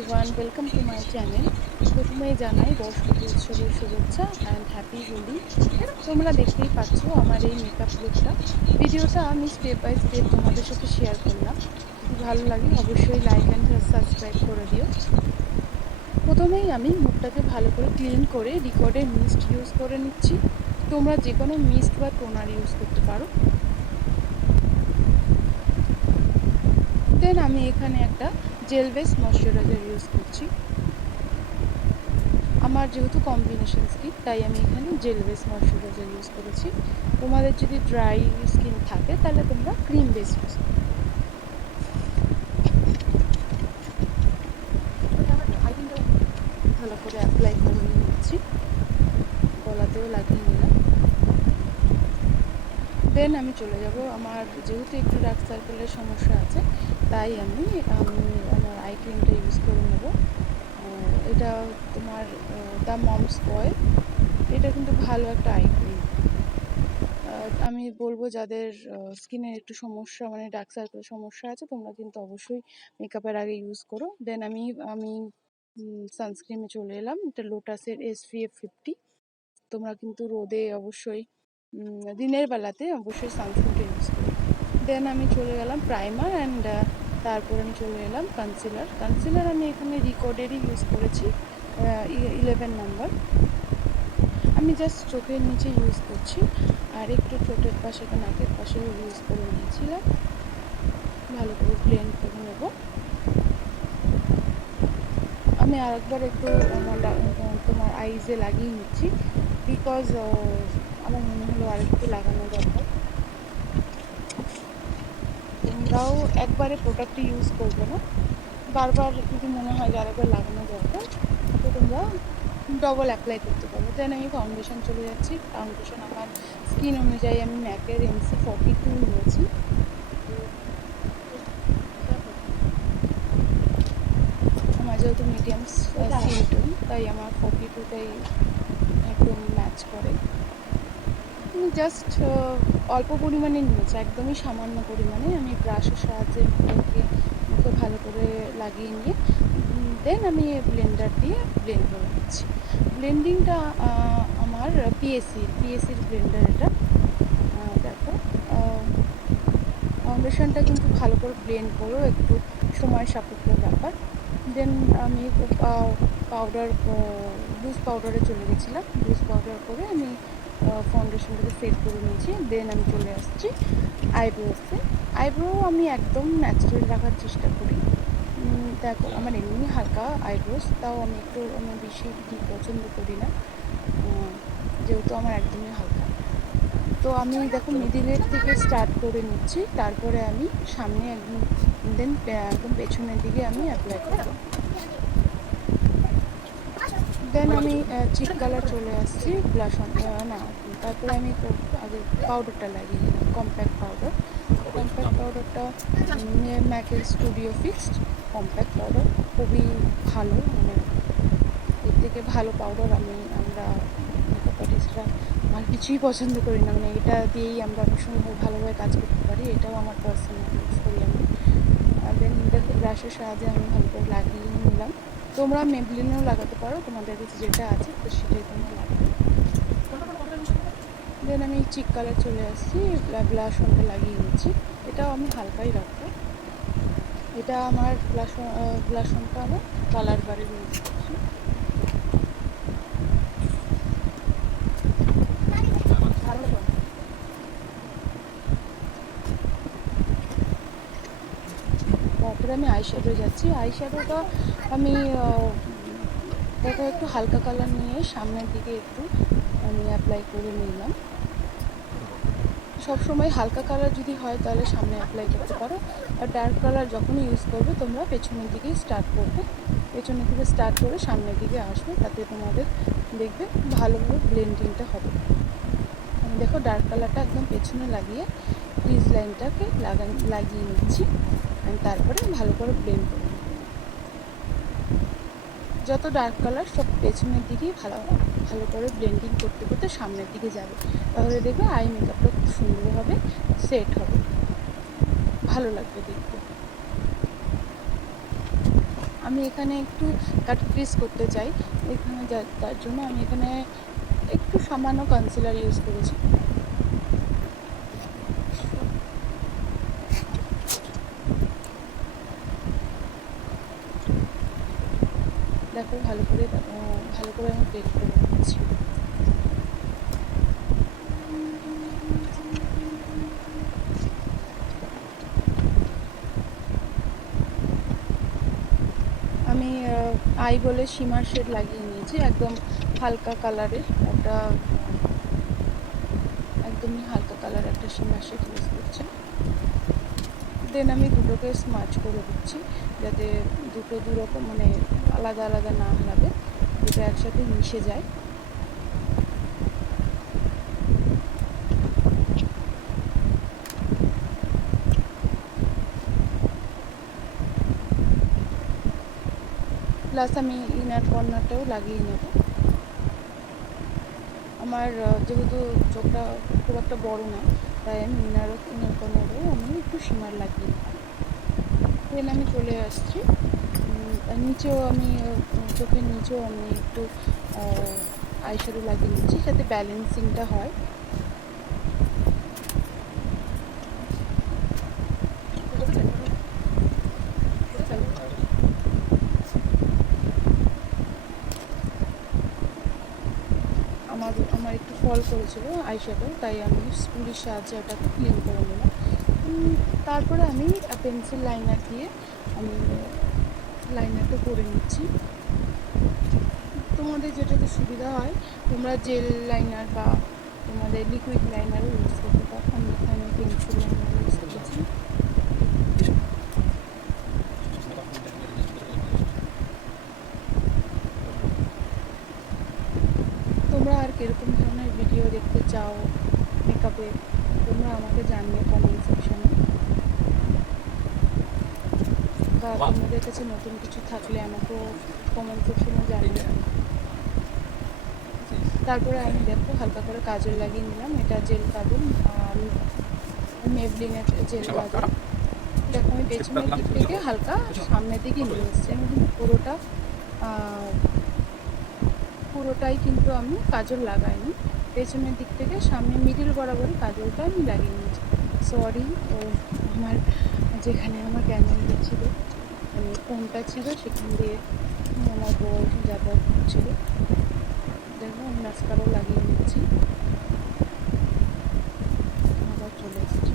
Everyone, welcome to my channel. প্রথমেই জানাই বর্ষপতি উৎসবের শুভেচ্ছা অ্যান্ড হ্যাপি হোলি। তোমরা দেখতেই পাচ্ছ আমার এই মেকআপ লুকটা। ভিডিওটা আমি স্টেপ বাই স্টেপ তোমাদের সাথে শেয়ার করলাম। যদি ভালো লাগে অবশ্যই লাইক অ্যান্ড সাবস্ক্রাইব করে দিও। প্রথমেই আমি মুখটাকে ভালো করে ক্লিন করে রিকর্ডের মিস্ট ইউজ করে নিচ্ছি। তোমরা যে কোনো মিস্ট বা টোনার ইউজ করতে পারো। দেন আমি এখানে একটা জেল বেস ময়শ্চারাইজার ইউজ করছি। আমার যেহেতু কম্বিনেশন স্কিন তাই আমি এখানে জেল বেস ময়শ্চারাইজার ইউজ করেছি। তোমাদের যদি ড্রাই স্কিন থাকে তাহলে তোমরা ক্রিম বেস ইউজ করো। ভালো করে অ্যাপ্লাই করে নিচ্ছি, গলাতেও লাগিয়ে নিলাম। দেন আমি চলে যাব, আমার যেহেতু একটু ডার্ক সার্কেলের সমস্যা আছে তাই আমি আমার আই ক্রিমটা ইউজ করে নেব। এটা তোমার দ্য মমস অয়েল, এটা কিন্তু ভালো একটা আই ক্রিম। আমি বলবো যাদের স্কিনের একটু সমস্যা মানে ডার্ক সার্কেল সমস্যা আছে তোমরা কিন্তু অবশ্যই মেকআপের আগে ইউজ করো। দেন আমি সানস্ক্রিনে চলে এলাম, এটা লোটাসের SPF 50। তোমরা কিন্তু রোদে অবশ্যই দিনের বেলাতে অবশ্যই সানস্ক্রিনটা ইউজ করো। দেন আমি চলে গেলাম প্রাইমার অ্যান্ড তারপর আমি চলে এলাম কনসিলার আমি এখানে রিকর্ডেরই ইউজ করেছি 11 নাম্বার। আমি জাস্ট চোখের নিচে ইউজ করছি আর একটু ঠোঁটের পাশে বা নাকের পাশেও ইউজ করে নিয়েছিলাম। ভালো করে ব্লেন্ড করে নেব। আমি আরেকবার একটু তোমার আইজে লাগিয়ে নিচ্ছি বিকজ আমার মনে হলো আরেকটু লাগানো দরকার। তোমরাও একবারে প্রোডাক্টটি ইউজ করবে না, বারবার যদি মনে হয় যে আরেকবার লাগানো দরকার তো তোমরা ডবল অ্যাপ্লাই করতে পারো। দেন আমি ফাউন্ডেশন চলে যাচ্ছি। ফাউন্ডেশন আমার স্কিন অনুযায়ী আমি ম্যাকের MC42 নিয়েছি। আমার যেহেতু মিডিয়াম স্কিন টোন তাই আমার 42টাই একদম ম্যাচ করে। আমি জাস্ট অল্প পরিমাণে নিয়েছি, একদমই সামান্য পরিমাণে। আমি ব্রাশের সাহায্যে মুখে ভালো করে লাগিয়ে নিয়ে দেন আমি ব্লেন্ডার দিয়ে ব্লেন্ড করে নিচ্ছি। ব্লেন্ডিংটা আমার পিএসির ব্লেন্ডার এটা। দেখো ফাউন্ডেশনটা কিন্তু ভালো করে ব্লেন্ড করো, একটু সময় সাপেক্ষ ব্যাপার। দেন আমি লুজ পাউডারে চলে গেছিলাম। লুজ পাউডার করে আমি ফাউন্ডেশনটাকে সেট করে নিয়েছি। দেন আমি চলে আসছি আইব্রোসে। আইব্রো আমি একদম ন্যাচারাল রাখার চেষ্টা করি। দেখো আমার এমনি হালকা আইব্রোস, তাও আমি বেশি ডিপ পছন্দ করি না, যেহেতু আমার একদমই হালকা। তো আমি দেখো মিডিলের থেকে স্টার্ট করে নিচ্ছি, তারপরে আমি সামনে একদম পেছনের দিকে আমি অ্যাপ্লাই করব। দেন আমি চিক কালার চলে আসছি ব্লাশ না, তারপরে আমি আগে পাউডারটা লাগিয়ে নিলাম, কম্প্যাক্ট পাউডারটা ম্যাকের স্টুডিও ফিক্সড কম্প্যাক্ট পাউডার, খুবই ভালো। মানে এর থেকে ভালো পাউডার আমরা মেকআপ আর্টিস্টরা আর কিছুই পছন্দ করি না। মানে এটা দিয়েই আমরা ভীষণভাবে ভালোভাবে কাজ করতে পারি, এটাও আমার পার্সোনাল ইউজ করি আমি। দেন দেখো ব্রাশের সাহায্যে আমি ভালো করে লাগিয়ে নিলাম। তোমরা মেবলিনেও লাগাতে পারো, তোমাদের কাছে যেটা আছে তো সেটাই তোমরা লাগাবে। দেন আমি চিক কালার চলে আসছি, ব্লাশ অনটা লাগিয়ে নিচ্ছি। এটাও আমি হালকাই রাখবো। এটা আমার ব্লাশ অনটা আমার কালার বারে ইউজ করছি। তারপরে আমি আইশ্যাডো যাচ্ছি। আইশ্যাডোটা আমি দেখো একটু হালকা কালার নিয়ে সামনের দিকে একটু আমি অ্যাপ্লাই করে নিলাম। সবসময় হালকা কালার যদি হয় তাহলে সামনে অ্যাপ্লাই করতে পারো, আর ডার্ক কালার যখনই ইউজ করবে তোমরা পেছনের দিকেই স্টার্ট করবে। পেছনের দিকে স্টার্ট করে সামনের দিকে আসবে, তাতে তোমাদের দেখবে ভালোভাবে ব্লেন্ডিংটা হবে। আমি দেখো ডার্ক কালারটা একদম পেছনে লাগিয়ে ক্রিজ লাইনটাকে লাগিয়ে নিচ্ছি। আমি তারপরে ভালো করে ব্লেন্ড করে নেব। যত ডার্ক কালার সব পেছনের দিকেই ভালো করে ব্লেন্ডিং করতে করতে সামনের দিকে যাবে, তাহলে দেখবে আই মেকআপটা খুব সুন্দরভাবে সেট হবে, ভালো লাগবে দেখতে। আমি এখানে একটু কাট ক্রিজ করতে চাই, এখানে তার জন্য আমি এখানে একটু সামান্য কনসিলার ইউজ করেছি। দেখো ভালো করে আমি ব্লেন্ড করে নিচ্ছি। আমি আই বলে শিমার শেড লাগিয়ে নিয়েছি, একদম হালকা কালারের একটা, একদমই হালকা কালার একটা শিমার শেড ইউজ করছি। দেন আমি দুটোকে স্মাচ করে দিচ্ছি, যাতে দুটো দুরকম মানে আলাদা আলাদা না লাগে, দুটো একসাথে মিশে যায়। প্লাস আমি ইনার কর্নারটাও লাগিয়ে নেব। আমার যেহেতু চোখটা খুব একটা বড় না, তাই আমি ইনার কর্নারেও আমি একটু শিমার লাগিয়ে নেব। দেন আমি চলে আসছি নিচেও, আমি চোখের নিচেও আমি একটু আইশ্যাডো লাগিয়ে নিচ্ছি, যাতে ব্যালেন্সিংটা হয়। আমার একটু ফল করেছিল আইশ্যাডো, তাই আমি স্পুরির সাহায্যে ওটাকে ক্লিন করে নিলাম। তারপরে আমি পেন্সিল লাইনার দিয়ে আমি লাইনারটা করে নিচ্ছি। তোমাদের যেটাতে সুবিধা হয়, তোমরা জেল লাইনার বা তোমাদের লিকুইড লাইনারও ইউজ করতে পারো। আমি এখানে পেন্সিল লাইনার ইউজ করেছি। তোমরা আর কীরকম ধরনের ভিডিও দেখতে চাও মেকআপে, তোমরা আমাকে জানিও কমেন্ট সেকশনে, বা তোমাদের কাছে নতুন কিছু থাকলে আমাকেও কমেন্ট সেকশনে জানিও। তারপরে আমি দেখো হালকা করে কাজল লাগিয়ে নিলাম, এটা জেল কাজল, মেবলিনের জেল কাজল। দেখো আমি পেছনের দিক থেকে হালকা সামনের দিকে নিয়ে এসেছি, আমি কিন্তু পুরোটাই কিন্তু আমি কাজল লাগাইনি, পেছনের দিক থেকে সামনে মিডিল বরাবরই কাজলটা আমি লাগিয়ে নিয়েছি। সরি, আমার যেখানে আমার ক্যামেরা ছিল মানে ফোনটা ছিল সেখান দিয়ে আমার বর যাতায়াত করছিল। দেখো আমি মাস্কারাও লাগিয়ে নিচ্ছি, আবার চলে এসেছি।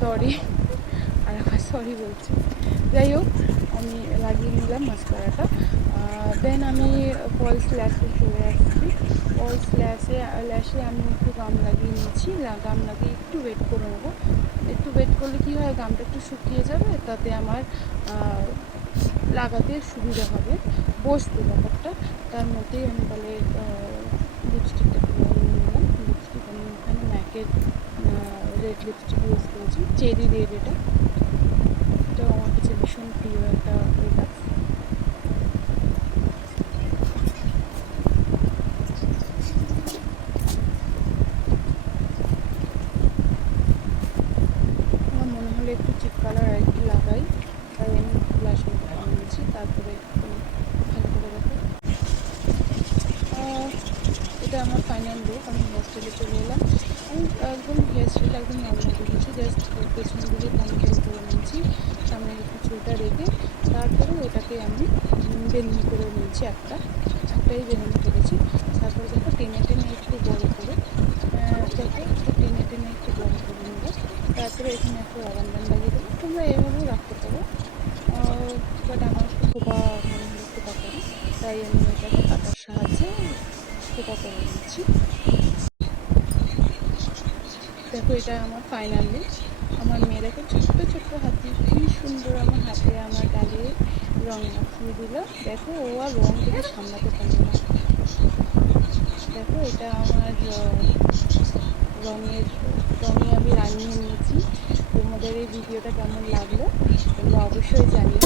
সরি, আর একবার সরি বলছি। যাই হোক, আমি লাগিয়ে নিলাম মাস্কারাটা। দেন আমি ফলস ল্যাশে চলে আসছি। ফলস ল্যাশে আমি একটু গাম লাগিয়ে নিয়েছি, গাম লাগিয়ে একটু ওয়েট করে নেবো। একটু ওয়েট করলে কী হয়, গামটা একটু শুকিয়ে যাবে, তাতে আমার লাগাতে সুবিধা হবে, বসবে ব্যাপারটা। তার মধ্যেই আমি তাহলে লিপস্টিকটা লাগিয়ে নিলাম। লিপস্টিক আমি এখানে ম্যাকের রেড লিপস্টিক ইউজ করেছি, চেরি রেড। এটাও আমার কাছে ভীষণ প্রিয় একটা প্রোডাক্ট। আমার মনে হলো একটু চিপ কালার আর একটু লাগাই, তাই আমি ব্লাশ মেকআপ নিয়েছি। তারপরে ভালো করে দেখো, এটা আমার ফাইনাল লুক। আমি হেয়ার স্টাইলে চলে এলাম। আমি একদম হেয়ার স্টাইল একদম নর্মাল রেখেছি, জাস্ট পেছন দিকে পনিটেল করে নিয়েছি, সামনে একটু চুলটা রেখে তারপরে ওটাকে আমি বেনুনি করে নিয়েছি, একটাই বেনুনি করেছি। তারপরে দেখো টেনে টেনে একটু বড় করে, দেখো একটু টেনে টেনে একটু বড় করে নেবো। তারপরে এখানে একটা রাবার ব্যান্ড লাগিয়ে দেবো, তোমরা এভাবেও রাখতে পারো, বাট আমার একটু খোপা মনে হলো খোপা করে, তাই আমি এটাকে কাটার সাহায্যে খোপা করে নিচ্ছি। দেখো এটা আমার ফাইনাল লুক। আমার মেয়ে দেখো ছোট্ট ছোট্ট হাতি, কি সুন্দর আমার হাতে আমার গালে রং মাখিয়ে দিল। দেখো ও আর রং থেকে সামলাতে পারবে না। দেখো এটা আমার রঙে আমি রানিয়ে নিয়েছি। তোমাদের এই ভিডিওটা কেমন লাগলো তোমরা অবশ্যই জানিও।